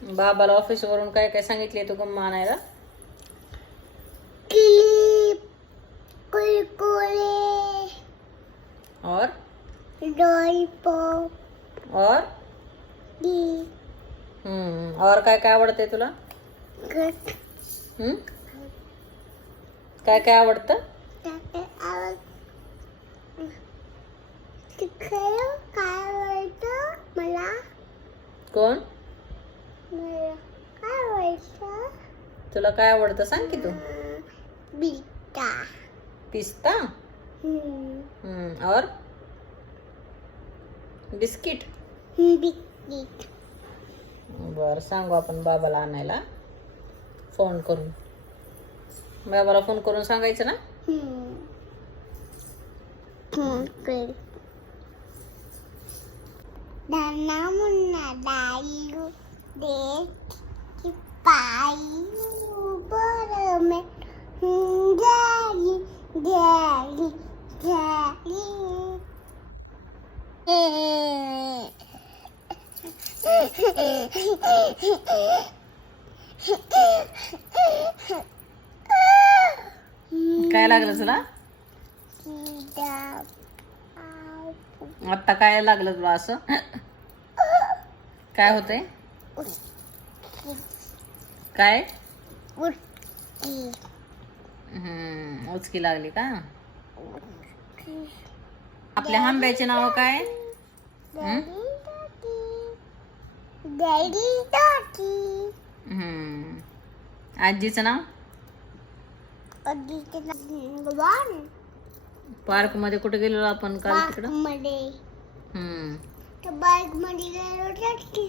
बाबाला ऑफिस वरून काय काय सांगितले तू गम्मा आणायला? क्लिप, कुरकुरे और लॉलीपॉप और दी और काय काय आवडते तुला? गट हम्म काय काय आवडतं? टाके आवाज तिखट काय आवडतं मला कोण? मला काय आवडतं तुला काय आवडतं सांग की तू. बीटा पिस्ता और बिस्किट. बिस्किट बर सांगू आपण बाबाला आणायला फोन करून. बाबाला फोन करून सांगायचं ना. दाना मुन्ना डालू दे पाई ऊपर में जाली जाली जाली काय लागलं तुला? आता काय लागलं तुला असं? काय होतंय? काय? उचकी लागली का? आपल्या आंब्याचे नाव काय? डॅडी डॉटी आजीचं नाव? अगदीचे नाव पार्क मध्ये कुठे गेलो आपण काल तिकडं? मध्ये त्या बाईक मध्ये गेलो की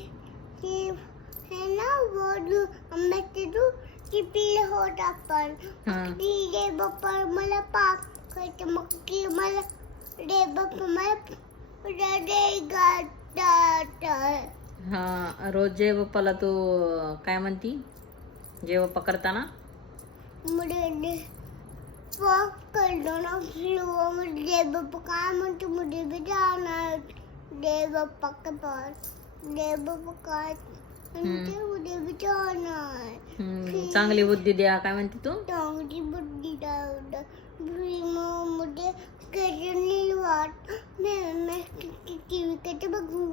हे ना बोलू आंब्याचे दूध की पिले होत आपण ती रे बाप्पा मला पाक करते मग की मला रे बाप्पा मला रे गातात हा रोज जय बाप्पाला तू काय म्हणती जय बाप्पा करताना? मुझे पाक करलो ना फिर मुझे बाप्पा काय म्हणते मुझे भी जाना है रे बाप्पा के पास रे बाप्पा काय म्हणते मुझे भी जाना है चांगली बुद्धी द्या काय म्हणते तू? चांगली बुद्धी द्या मुझे करने वाट मैं टीवी कैसे बघू